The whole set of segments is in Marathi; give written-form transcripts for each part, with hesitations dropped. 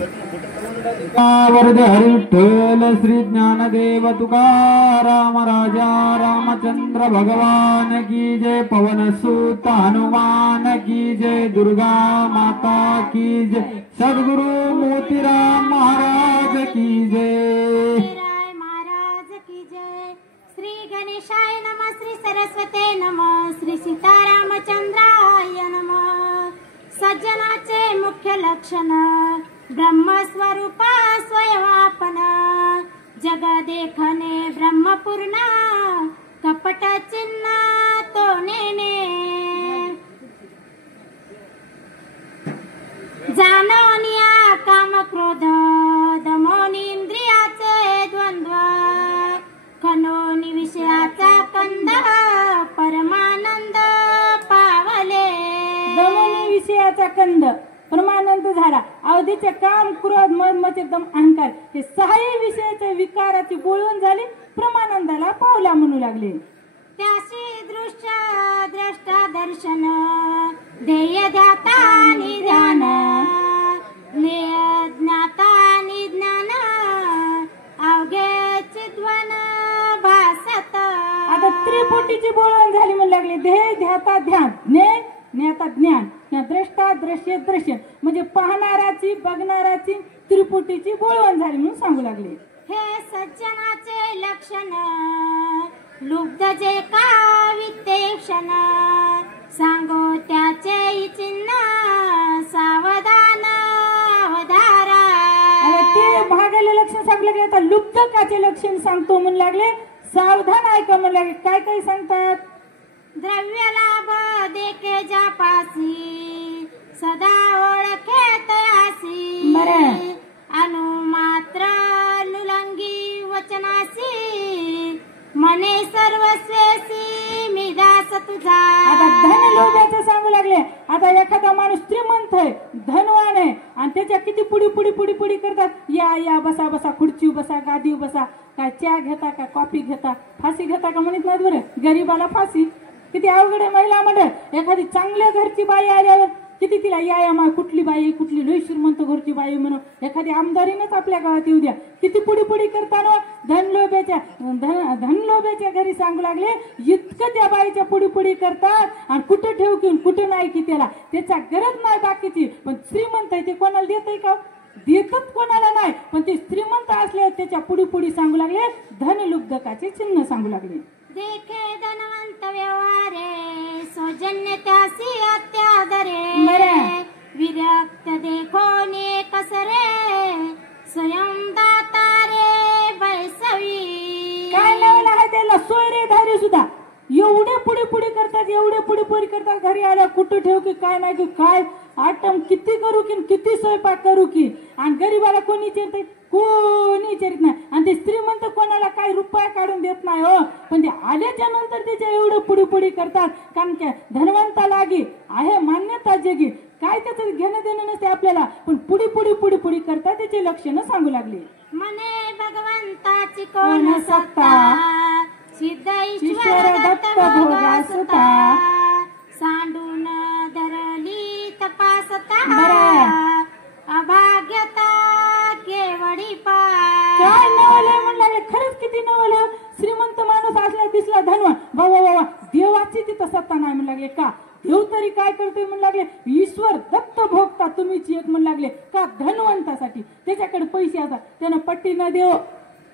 वरदे हरी विठ्ठल श्री ज्ञानदेव तुकाराम राजा रामचंद्र भगवान की जय। पवन सुत हनुमान की जय। दुर्गा माता की जय। सद्गुरु मोतीराम महाराज की जय। महाराज की जय। श्री गणेशाय नमः। श्री सरस्वते नमः। श्री सीतारामचंद्राय नमः। सज्जनाचे मुख्य लक्षण ब्रह्मस्वरूप स्वयं जग देखणे ब्रह्मपूर्ण कपट चिन्ह तो नेने जाणवनिया काम क्रोध दमोनी इंद्रियाचे द्वंद्व खनोनी विषयाचा कंद परमानंद पावले। दमोनी विषयाचा कंद परमानंद झाला। अवधीचे काम क्रोध मद मत एकदम अहंकार हे सहाही विषयाच्या विकाराची बोलून झाली परमानंदाला पावला म्हणू लागले। त्याशी दृश्य द्रष्टा दर्शन ध्येय ध्याता निध्यान ज्ञाता निज्ञान अवघे चिद्वन भासत। आता त्रिपुटीची बोलून झाली म्हणू लागले। ध्येय ध्याता ध्यान ज्ञेय ज्ञाता ज्ञान द्रष्टा दृश्य दृश्य म्हणजे पाहणाराची बघणाराची त्रिपुटीची बोलवण झाली म्हणून सांगू लागले। हे सज्जनाचे लक्षण लुब्ध जे का वितेक्षण सांगो त्याचे चिन्ह सावधान अवधारा। ते भागाले लक्षण सांगले की आता लुब्धकाचे लक्षण सांगतो म्हणू लागले। सावधान ऐका म्हणू लागले। काय काय सांगतात? द्रव्य लाभ देखे जापासी सदा ओळखे तयासी अनुमात्र लुलंगी वचनासी मने सर्वस्वेसी मी दास तुझा। आता धन लोभाचं सांगू लागले। आता एखादा माणूस श्रीमंत आहे धनवान आहे आणि त्याच्या किती पुडी पुडी पुडी पुडी करतात। या या बसा बसा खुर्ची बसा गादी बसा काय चहा घेता का कॉफी घेता फाशी घेता का म्हणत नाही बरं। गरीबाला फाशी किती अवघड आहे। महिला मंडळ एखादी चांगल्या घरची बाई आल्यावर किती तिला या मा कुठली बाई कुठली लई श्रीमंत घरची बाई म्हणून एखादी आमदारीनेच आपल्या गावात येऊ द्या किती पुडी पुडी करताना धनलोभ्याच्या घरी सांगू लागले। इतकं त्या बाईच्या पुडी पुडी करतात आणि कुठं ठेवू की कुठं नाही की त्याचा गरज नाही बाकीची। पण श्रीमंत आहे ते कोणाला देतय का? देतच कोणाला नाही। पण ते श्रीमंत असल्यावर त्याच्या पुडी पुडी सांगू लागले। धनलुब्धकाचे चिन्ह सांगू लागले। देखे धनवंत व्यवहारे सौजन्य त्यासी अत्यादरे विरक्त देखो ने कसरे स्वयं दातारे बैसवी। काय लावलं आहे त्याला सोयरे धारे सुद्धा एवढे पुढे पुढे करतात एवढे पुढे पुढे करतात। घरी आल्या कुठं ठेव की काय नाही की काय आटम किती करू की किती स्वयंपाक करू की आणि गरीबाला कोणी विचारते कोणी विचारित नाही आणि ते श्रीमंत कोणाला काही रुपया काढून देत नाही हो। पण ते आल्याच्या नंतर त्याच्या एवढं पुढे पुढे करतात कारण की धनवंता लागी आहे मान्यता जगी काय त्याचं घेणं देणं नसते आपल्याला। पण पुढे पुढे पुढे पुढे करतात त्याचे लक्षण सांगू लागले। मने भगवंताची कोण सत्ता सिद्ध ईश्वर दत्त भोगासता सांडून धरली तपासता अभाग्यता केवडी पा। काय नवले म्हणू लागले। खरंच किती नवले। श्रीमंत माणूस असला दिसला धनवान बाबा बाबा देवाची तिथं सत्ता नाही म्हणू लागले का? देव तरी काय करतोय म्हणू लागले। ईश्वर दत्त भोगता तुम्हीच एक म्हणू लागले का? धनवंतासाठी त्याच्याकडे पैसे असतात त्यानं पट्टी न देव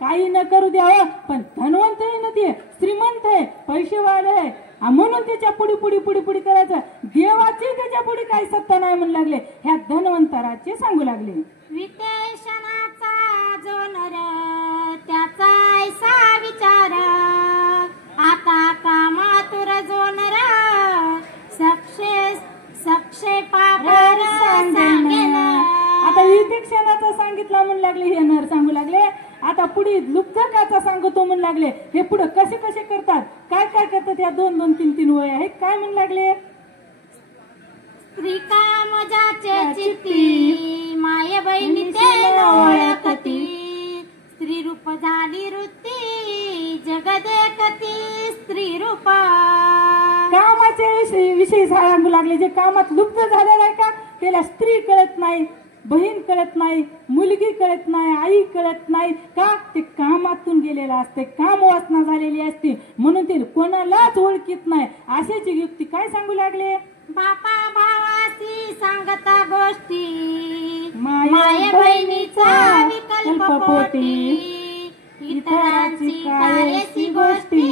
काही न करू द्यावं पण धनवंत आहे ना ते श्रीमंत आहे पैसेवाले आहे म्हणून त्याच्या पुढे पुढे पुढे पुढे करायचं। देवाची त्याच्या पुढे काही सत्ता नाही म्हणू लागले। ह्या धनवंतराचे सांगू लागले। वितेशनाचा जो नर त्याचा ऐसा विचार आता कामातुर जो नर सक्षेपापर सांगेन। आता वितेक्षणाचा सांगितलं म्हणू लागले हे नर सांगू लागले। आता पुढे लुप्तकाचा सांगतो म्हणू लागले। हे पुढे कसे कसे करतात काय काय करतात या दोन दोन तीन तीन वय आहेत काय म्हणू लागले। स्त्री कामजाचे चित्ती माय बहिणी ते ओळखती स्त्री रूप झाली वृत्ती जग देखती स्त्री रूप। कामाचे विषय सांगू लागले। जे कामात लुप्त झालेला आहे का त्याला स्त्री कळत नाही बहीण कळत नाही, मुलगी कळत नाही, आई कळत नाही का? ते कामातून गेलेलं असते, काम वासना झालेली असते, म्हणून ते कोणालाच ओळखीत नाही. अशाची युक्ती काय सांगू लागले? बापा भावासी सांगता गोष्टी, माय माय बहिणीचा विकल्प पोटी, इतरांची इतरांची कायसी गोष्टी,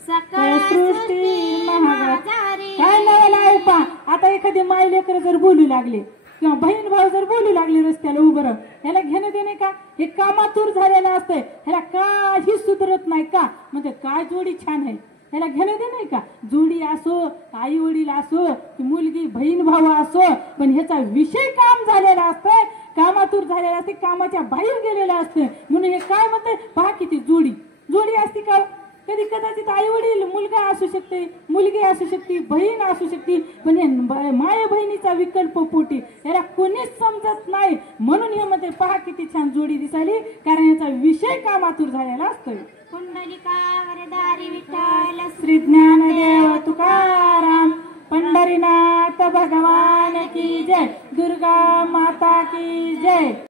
सकळ सृष्टी महागात. महागाजारी. काय नावाला आहे पा? आता एखादी माय लेकर जर बोलू लागले किंवा बहीण भाऊ जर बोलू लागले रस्त्याला उभं राहून, ह्याला घेणं देणे का? हे कामातूर झालेलं असतंय, ह्याला काही सुधरत नाही का? म्हणजे काय जोडी छान आहे, ह्याला घेणं दे नाही का? जोडी असो, आई वडील असो, की मुलगी बहीण भाऊ असो, पण ह्याचा विषय काम झालेला असतंय, कामातूर झालेला असते, कामाच्या बाहेर गेलेला असतंय. म्हणून हे काय म्हणते पहा, किती जोडी जोडी असते का? कधी कदाचित आई वडील, मुलगा असू शकते, मुलगी असू शकते, बहीण असू शकते, पण हे माय बहिणीचा विकल्प पोटी याला कोणीच समजत नाही. म्हणून हे मध्ये पहा किती छान जोडी दिसाली, कारण याचा विषय कामातूर झालेला असतोय. पुंडलिका वरदारी विठ्ठल श्री ज्ञानदेव तुकाराम, पंढरीनाथ भगवान की जय, दुर्गा माता की जय.